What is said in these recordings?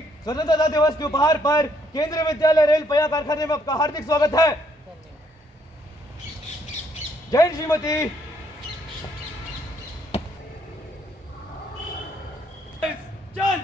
स्वतंत्रता दिवस के उपहार पर केंद्रीय विद्यालय रेल पया कारखाने में आपका हार्दिक स्वागत है। जय श्रीमती। चल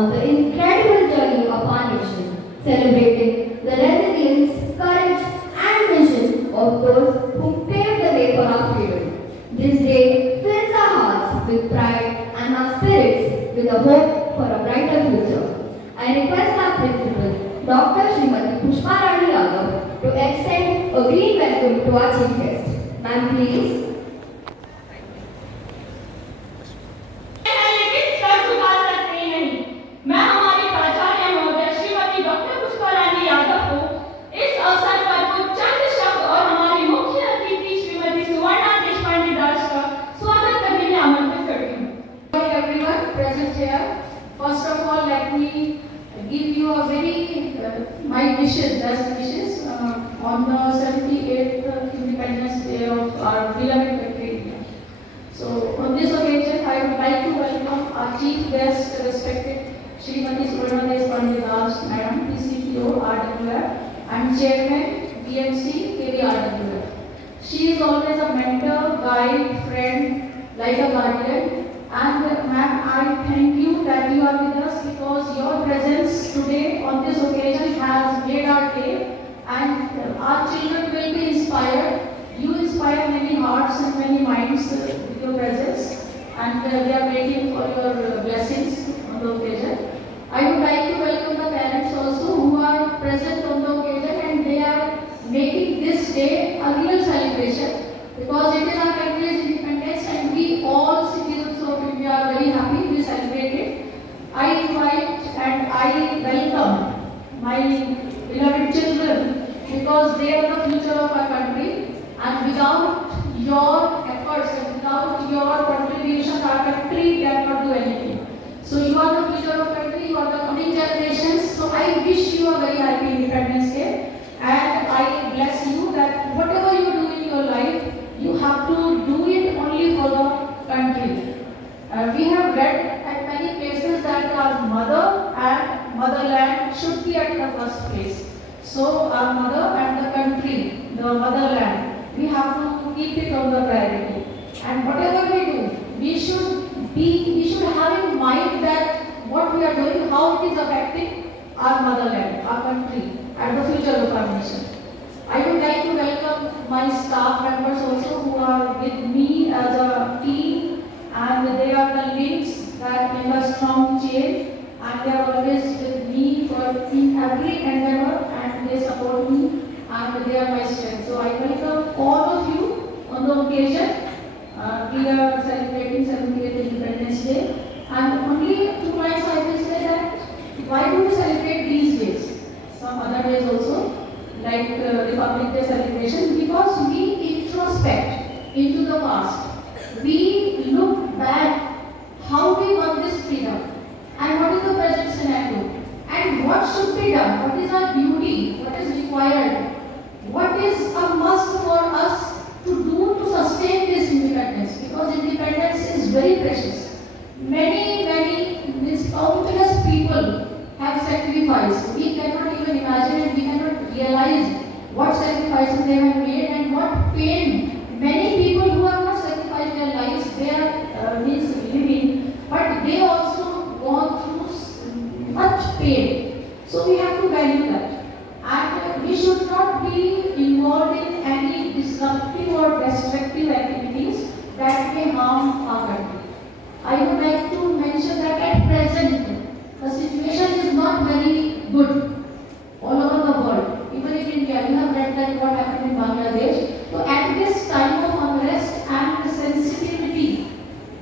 on the incredible journey of our nation, celebrating the resilience, courage and vision of those who paved the way for our freedom. This day fills our hearts with pride and our spirits with a hope for a brighter future. I request our principal, Dr. Srimati Pushpa Rani Yadav, to extend a green welcome to our chief guest. Ma'am, please. First of all, let me give you a very my wishes, best wishes on the 78th Independence Day of our beloved country India. So, on this occasion, I would like to welcome our chief guest, respected Srimati Suvarna Deshpande Das, Madam, PCPO, RWF, and Chairman, BMC, KVRWF. She is always a mentor, guide, friend, like a guardian. And ma'am, I thank you that you are with us because your presence today on this occasion has made our day, and our children will be inspired. You inspire many hearts and many minds with your presence, and we are waiting for your blessings on the occasion. I would like to welcome the parents also who are present on the occasion, and they are making this day a real celebration because it is our country's independence and we all citizens of India are very happy we celebrate it. I invite and I welcome my beloved children because they are the future of our country, and without your efforts and without your contribution our country cannot do anything. So you are the future of country, you are the coming generations. So I wish you a very happy Independence Day, and I bless you that whatever you do in your life, you have to do it only for the country. We have read at many places that our mother and motherland should be at the first place. So our mother and the country, the motherland, we have to keep it on the priority. And whatever we do, we should have in mind that what we are doing, how it is affecting our motherland, our country, and the future of our nation. I would like to welcome my staff members also who are with me as a team, and they are the links that make a strong chain, and they are always with me for in every endeavor, and they support me, and they are my strength. So I welcome all of you on the occasion. We are celebrating 78th Independence Day, and only 2 lines I will say that why do we celebrate these days? Some other days also, like Republic Day celebration, because we introspect into the past. We look back how we won this freedom, and what is the present scenario, and what should be done, what is our duty, what is required, what is a must for us to do to sustain this independence, because independence is very precious. Many countless people have sacrificed. We cannot even imagine and we cannot realize what sacrifices they have made and what pain. Many people who have not sacrificed their lives, they are means living, but they also gone through much pain. So we have to value that. And we should not be involved in any disruptive or destructive activities that may harm our country. I would like to mention that at present, the situation is not very good all over the world. Even in India, you have read that what happened in Bangladesh. So at this time of unrest and sensitivity,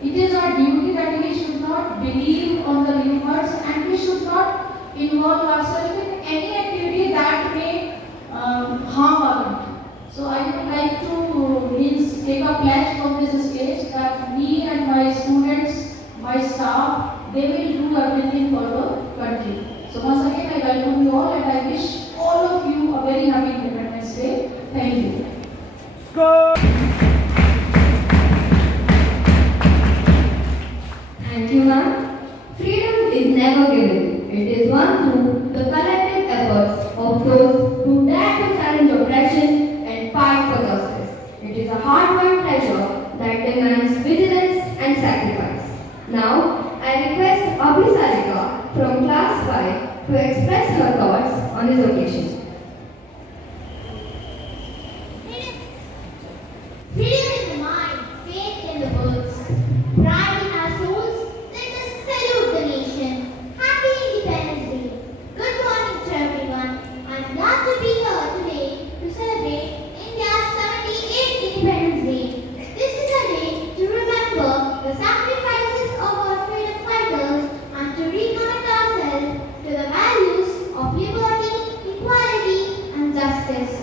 it is our duty that we should not believe on the rumors, and we should not involve ourselves in any activity that may harm our country. So I would like to take a pledge from this stage that me and my students, my staff, they will do everything for the country. So once again, I welcome you all, and I wish all of you a very happy Independence Day. Thank you. Thank you, ma'am. Freedom is never given. It is won through the collective efforts of those who dare to challenge oppression and fight for justice. It is a hard-won treasure that demands vigilance and sacrifice. Now, I request Abhi Sarika from Class 5 to express her thoughts on this occasion. Freedom in the mind, faith in the words, pride in our souls. Let us salute the nation. Happy Independence Day. Good morning to everyone. I'm glad to be here today to celebrate India's 78th Independence Day. This is a day to remember the sacrifices of our freedom fighters and to reconnect ourselves to the values of liberty, equality, and justice.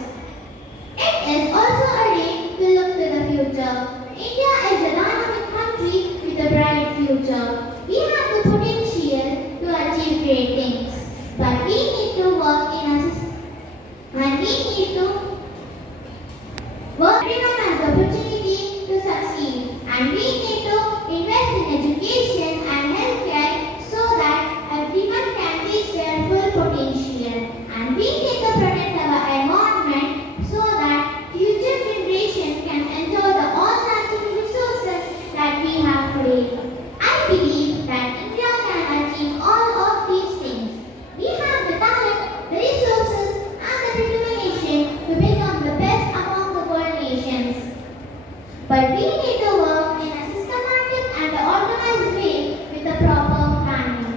It is also a day to look to the future. India is a dynamic country with a bright future. We have the potential to achieve great things, but we need to work in a system, and we need to work everyone has the opportunity to succeed, and we need to invest in education and healthcare so that everyone can reach their full potential, and we need to protect our environment so that future generations can enjoy the all natural resources that we have today. I believe that India can achieve all of these things. We have the talent, the resources, and the determination to become the best among the world nations. But we need to work in a systematic and organized way with the proper planning.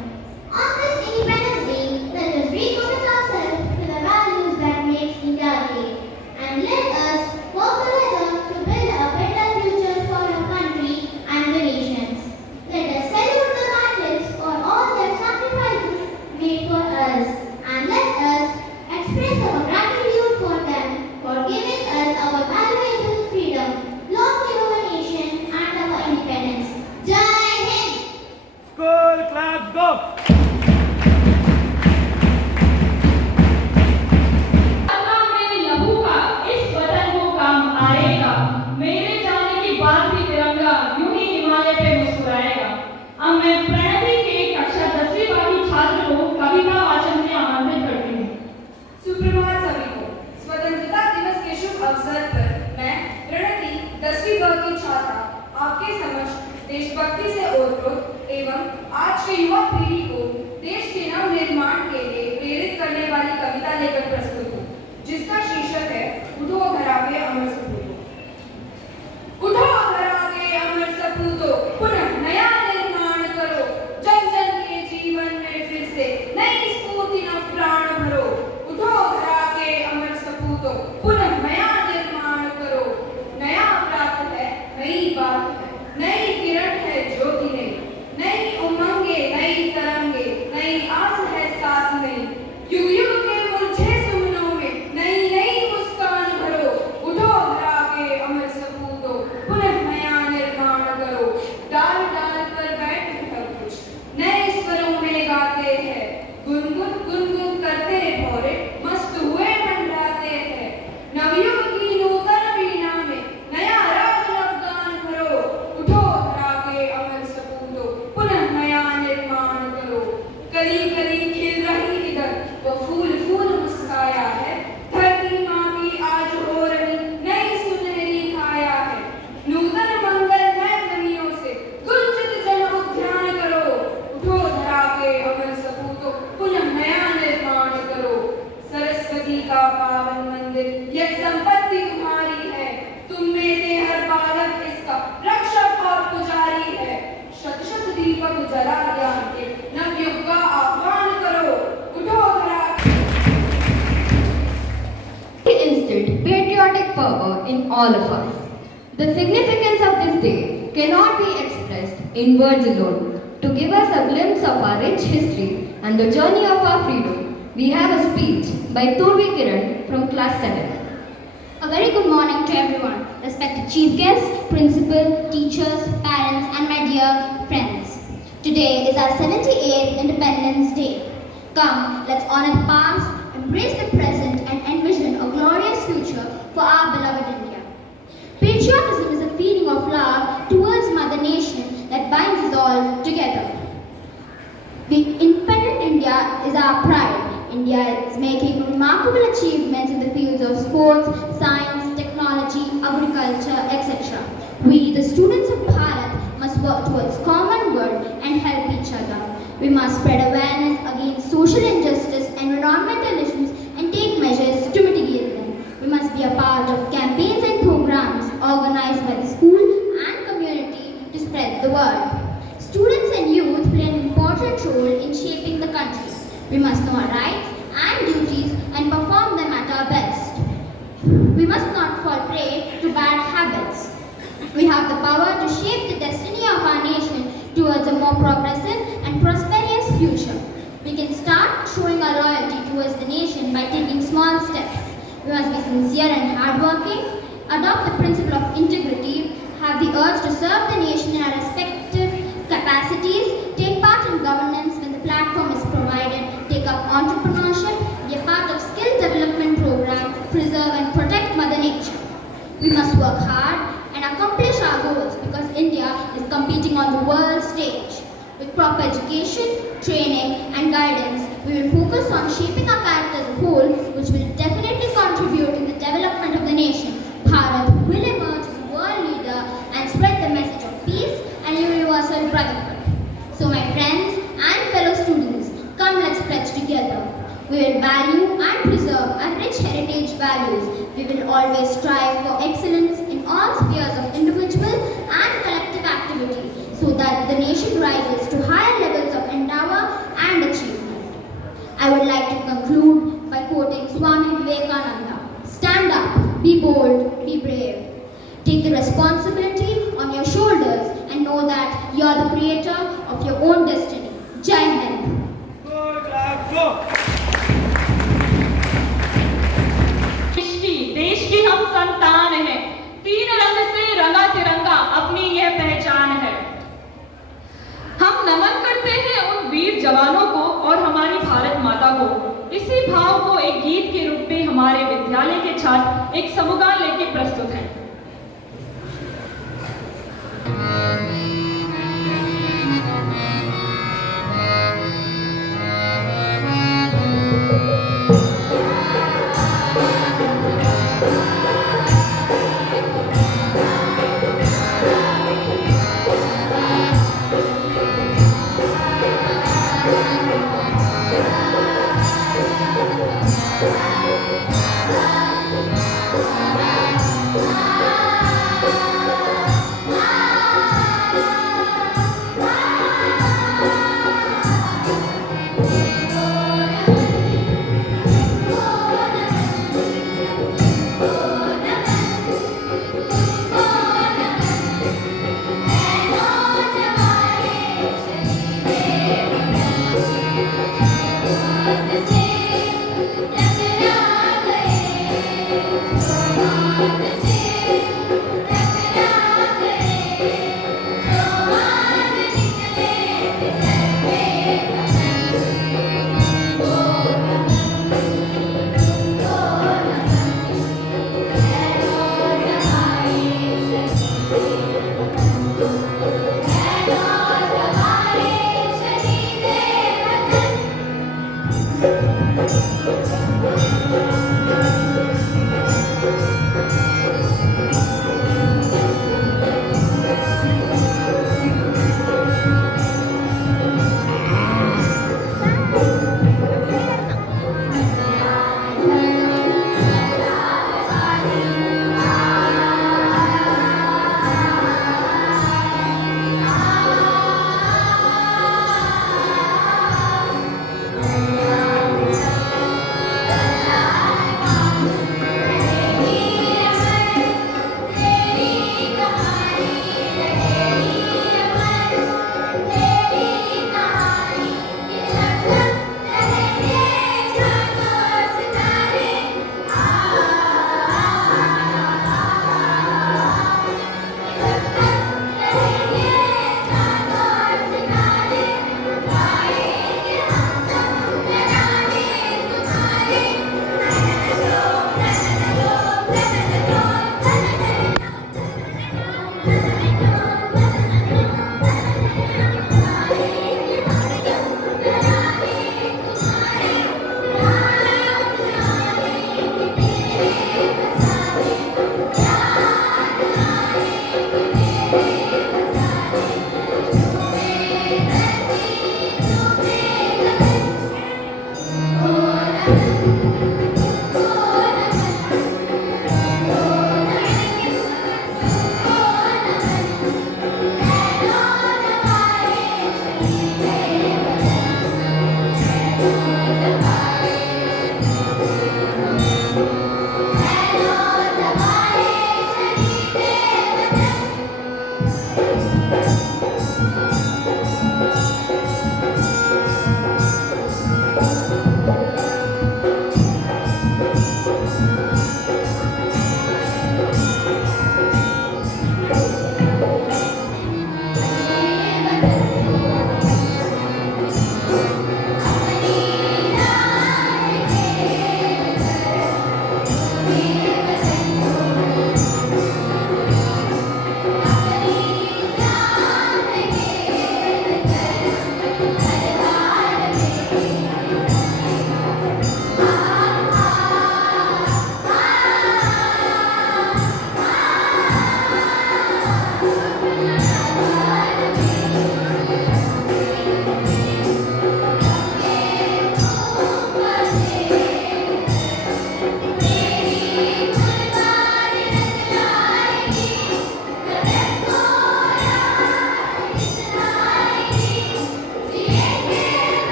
On this Independence Day, let us recommit ourselves to the values that makes India great, and let us work together to build a better future for our country and the nations. Let us salute the battles for all their sacrifices made for us, and let us express our gratitude for them for giving us our valuable freedom. Long live our nation and our independence. Jai Hind! School clap, go! अल्लाह मेरे लहू का इस वतन को काम आएगा, मेरे जाने के बाद भी तिरंगा यूं ही हिमालय पे मुस्कुराएगा। अब मैं प्रणति के कक्षा 10वीं वाली छात्र को कविता वाचन में आमंत्रित करती हूँ। सुप्रभात सभी को। स्वतंत्रता दिवस के शुभ अवसर पर मैं प्रणति 10वीं वर्ग की छात्रा आपके समक्ष देशभक्ति से ओतप्रोत एवं आज के युवा पीढ़ी को देश के नव निर्माण के लिए प्रेरित करने वाली कविता लेकर प्रस्तुत हूँ, जिसका शीर्षक है उठो घराके अमर सपूतो। उठो घराके अमर सपूतो, पुनः नया निर्माण करो, जन जन के जीवन में फिर से नई स्फूर्ति न प्राण भरो। उठो घराके अमर सपूतो, पुनः नया निर्माण करो। नया प्राप्त है, नई बात है, नई किरण है ज्योति नई, नई उमंगे, नई तरंगे, नई आस है सांस नई। युग युग के मुरझे सुमनों में नई नई मुस्कान भरो। उठो घराके अमर सपूतो, पुनः नया निर्माण करो। डाल डाल पर बैठ सब कुछ नए स्वरों में गाते हैं, गुनगुन गुनगुन करते भौरे मस्त हुए मंडराते हैं। नवयुग की नूतन वीणा में नया राग नवगान भरो। उठो घराके अमर सपूतो, पुनः नया निर्माण करो। कली कली खिल रही इधर, वो फूल फूल मुस्काया है। धरती माँ की आज हो रही नई सुनहरी काया है। नूतन मंगलमय ध्वनियों से गुंजित जन उद्यान करो। उठो घराके अमर सपूतो, पुनः नया निर्माण करो। सरस्वती का पावन मंदिर यह संपत्ति तुम्हारी है। तुम में से हर बालक इसका रक्षक और पुजारी है। शत शत दीपक जला ज्ञान के नवयुग का आह्वान करो। उठो घराके। He instilled patriotic fervor in all of us. The significance of this day cannot be expressed in words alone. To give us a glimpse of our rich history and the journey of our freedom, we have a speech by Turvi Kiran from class 7. A very good morning to everyone, respected chief guests, principal, teachers, parents, and my dear friends. Today is our 78th Independence Day. Come, let's honor the past, embrace the present, and envision a glorious future for our beloved India. Patriotism is a feeling of love towards Mother Nation that binds us all together. The independent India is our pride. India is making remarkable achievements in the fields of sports, science, technology, agriculture, etc. We, the students of Bharat, must work towards common good and help each other. We must spread awareness against social injustice and environmental issues and take measures to mitigate them. We must be a part of campaigns and programs organized by the school and community to spread the word. Students and youth play an important role in shaping the country. We must know our rights and duties and perform them at our best. We must not fall prey to bad habits. We have the power to shape the destiny of our nation towards a more progressive and prosperous future. We can start showing our loyalty towards the nation by taking small steps. We must be sincere and hardworking, adopt the principle of integrity, have the urge to serve the nation in our respective capacities, take part in governance when the platform is provided, take up entrepreneurship, be a part of skill development program, preserve and protect Mother Nature. We must work hard and accomplish our goals because India is competing on the world stage. With proper education, training and guidance, we will focus on shaping our character as a whole, which will definitely contribute in the development of the nation. Bharat will emerge as a world leader and spread the message of peace and universal brotherhood. So my friends and fellow students, come let's pledge together. We will value and preserve our rich heritage values. We will always strive for excellence in all spheres of individual and collective activity so that the nation rises to higher levels of endeavor and achievement. I would like to conclude by quoting Swami Vivekananda. Stand up, be bold, be brave. Take the responsibility on your shoulders and know that you are the creator of your own destiny. Jai Hind. Good luck, go! देश की हम संतान हैं, तीन रंग से रंगा तिरंगा अपनी यह पहचान है। हम नमन करते हैं उन वीर जवानों को और हमारी भारत माता को। इसी भाव को एक गीत के रूप में हमारे विद्यालय के छात्र एक समूहगान लेके प्रस्तुत हैं। Thank you.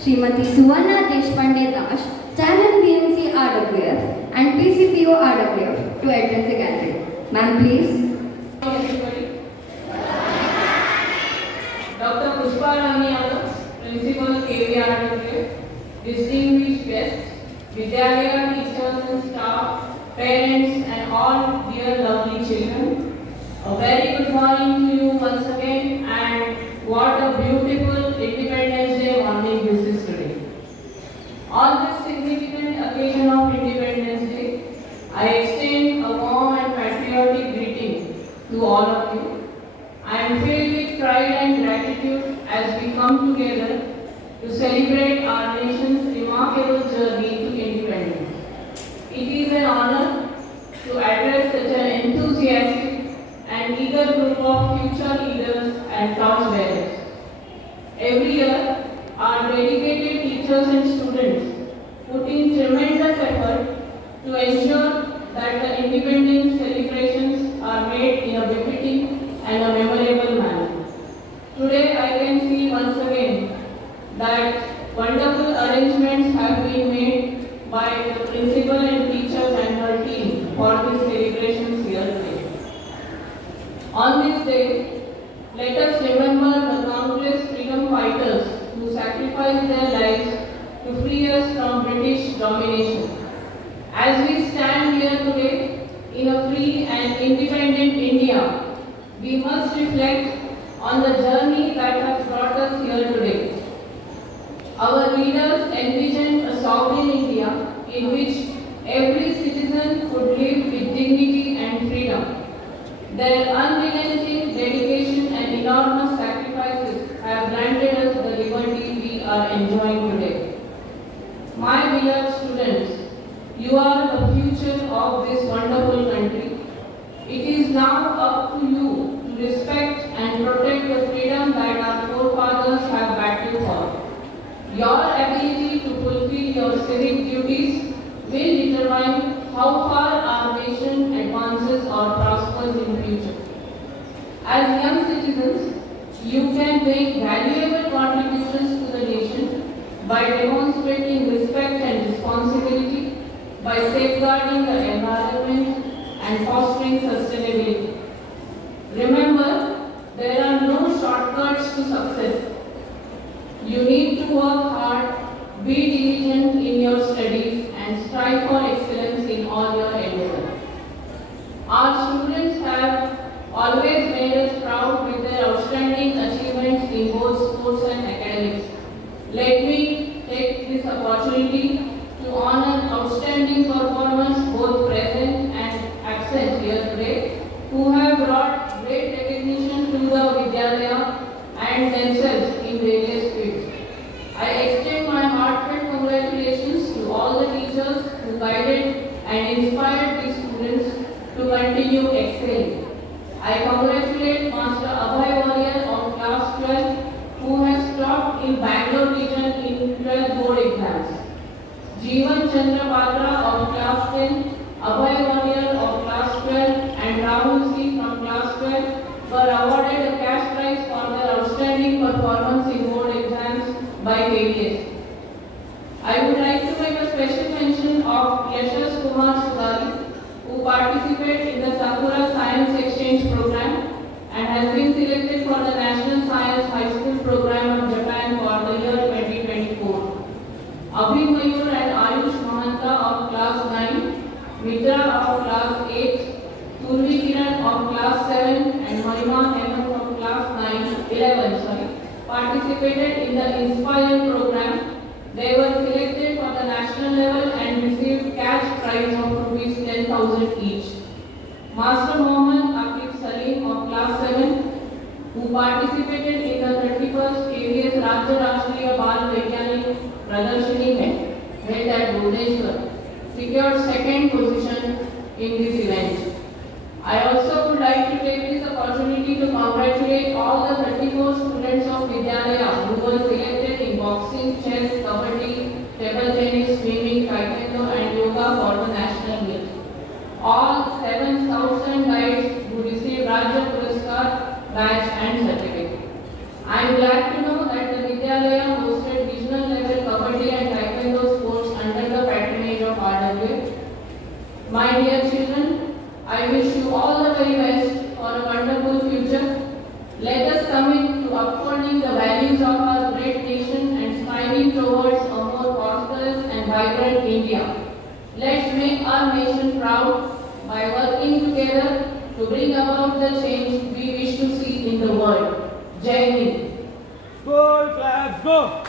Srimati Suvarna Deshpande Dash, Chairman BMC RWF and PCPO RWF to address the gathering. Ma'am, please. Everybody. Dr. Pushpa Rani Yadav, Principal KVRWF, distinguished guests, Vidyalaya teachers and staff, parents and all dear lovely children. A very good morning to you once again, and what a beautiful Independence Day morning this is today. On this significant occasion of Independence Day, I extend a warm and patriotic greeting to all of you. I am filled with pride and gratitude as we come together to celebrate our nation's remarkable journey to independence. It is an honor to address such an enthusiastic and eager group of future leaders and torchbearers. Every year, our dedicated teachers and students put in tremendous effort to ensure that the independence celebrations are made in a befitting and a memorable manner. Today, I can see once again that wonderful arrangements have been made by the principal and teachers and her team for these celebrations here today. On this day, let us remember the countless freedom fighters who sacrificed their lives to free us from British domination. As we stand here today in a free and independent India, we must reflect on the journey that has brought us here today. Our leaders envisioned a sovereign India in which every citizen could live with dignity and freedom. Their unrelenting dedication and enormous sacrifices have granted us the liberty we are enjoying today. My beloved students, you are the future of this wonderful country. It is now up to you to respect and protect the freedom that our forefathers have battled for. Your ability to fulfill your civic duties will determine how far our nation advances or prospers in future. As young citizens, you can make valuable contributions to the nation by demonstrating respect and responsibility, by safeguarding the environment and fostering sustainability. Remember, there are no shortcuts to success. You need to work hard, be diligent in your studies, and strive for excellence in all your endeavors. Our students have always made us proud with their outstanding achievements in both sports and academics. Let me take this opportunity to honor outstanding performance both present and absent here today, who have brought great recognition to the Vidyalaya and themselves in various fields. I extend my heartfelt congratulations to all the teachers who guided and inspired these students to continue excelling. I congratulate Master Abhay Warrier of class 12 who has topped in Bangalore region in 12 board exams. Jeevan Chandra Patra of class 10, Abhay Warrior of class 12 and Rahul C from class 12 were awarded a cash prize for their outstanding performance in board exams by KVS. I would like to make a special mention of Yashas Kumar Sudari, who participated in the Sakura Science Exchange Program and has been selected for the National Science High School Program of Japan for the year 2024. Abhi Mayur and Ayush Mahanta of class 9, Mitra of class 8, Turvi Kiran of class 7 and Mahima Hemant of class 11 participated in the Inspire program. They were selected for the national level and received cash prize of rupees 10,000 each. Master Mohammed Akif Salim of class 7, who participated in the 31st KVS Rajya Rashtriya Bal Vaigyanik Pradarshini held at Bhubaneswar, secured second position in this event. I also would like to take this opportunity to congratulate all the 34 students of Vidyalaya who were selected in boxing, chess, kabaddi, table tennis, swimming, taekwondo and yoga for the national meet. All 7 scouts and guides who received Rajya Puraskar, badge and certificate. I am glad to know that the Vidyalaya hosted regional level working towards a more prosperous and vibrant India. Let's make our nation proud by working together to bring about the change we wish to see in the world. Jai Hind. School claps, go!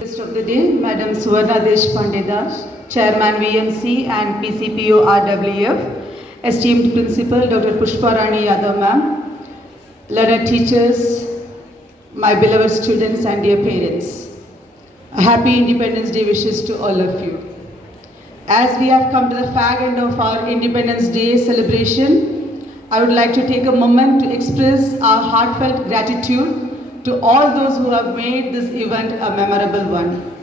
Guest of the day, Madam Suvarna Deshpande Das, Chairman VMC and PCPO RWF, esteemed Principal Dr. Pushparani Yadav Ma'am, learned teachers, my beloved students and dear parents. A happy Independence Day wishes to all of you. As we have come to the fag end of our Independence Day celebration, I would like to take a moment to express our heartfelt gratitude to all those who have made this event a memorable one.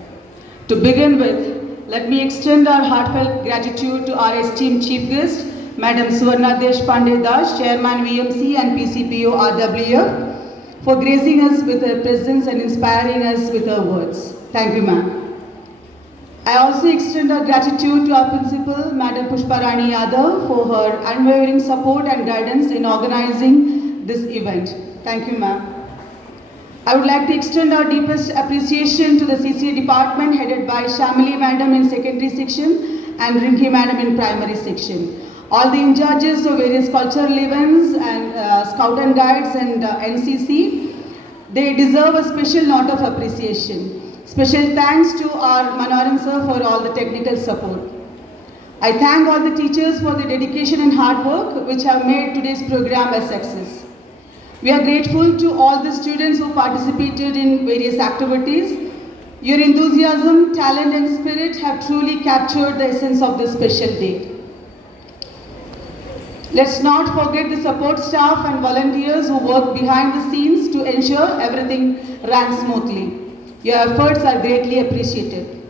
To begin with, let me extend our heartfelt gratitude to our esteemed chief guest, Madam Suvarna Deshpande Das, Chairman VMC and PCPO RWF, for gracing us with her presence and inspiring us with her words. Thank you, ma'am. I also extend our gratitude to our principal, Madam Pushparani Yadav, for her unwavering support and guidance in organizing this event. Thank you, ma'am. I would like to extend our deepest appreciation to the CCA department headed by Shamili Madam in secondary section and Rinki Madam in primary section. All the in charges of various cultural events and Scout and Guides and NCC, they deserve a special note of appreciation. Special thanks to our Manoharan sir for all the technical support. I thank all the teachers for their dedication and hard work which have made today's program a success. We are grateful to all the students who participated in various activities. Your enthusiasm, talent and spirit have truly captured the essence of this special day. Let's not forget the support staff and volunteers who work behind the scenes to ensure everything ran smoothly. Your efforts are greatly appreciated.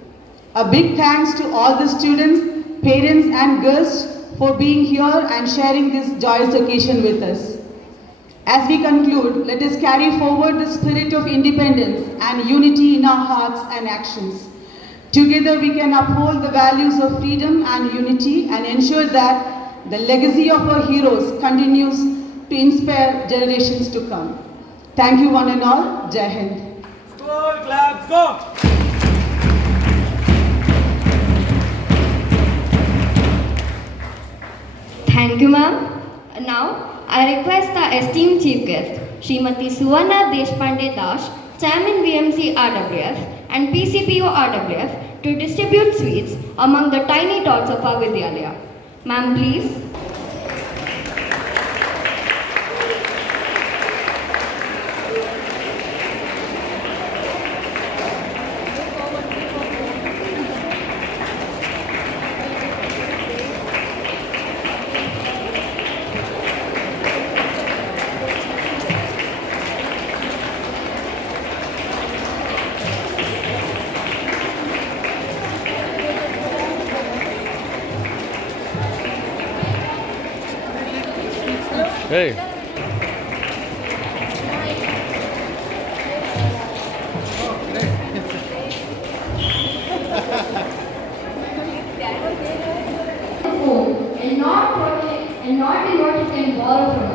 A big thanks to all the students, parents and guests for being here and sharing this joyous occasion with us. As we conclude, let us carry forward the spirit of independence and unity in our hearts and actions. Together we can uphold the values of freedom and unity and ensure that the legacy of our heroes continues to inspire generations to come. Thank you one and all. Jai Hind. School claps, go! Thank you, ma'am. Now, I request the esteemed chief guest, Srimati Suvarna Deshpande Das, Chairman VMC RWF and PCPO RWF, to distribute sweets among the tiny tots of our Vidyalaya. Ma'am, please. Hey. Home and not in what you can borrow from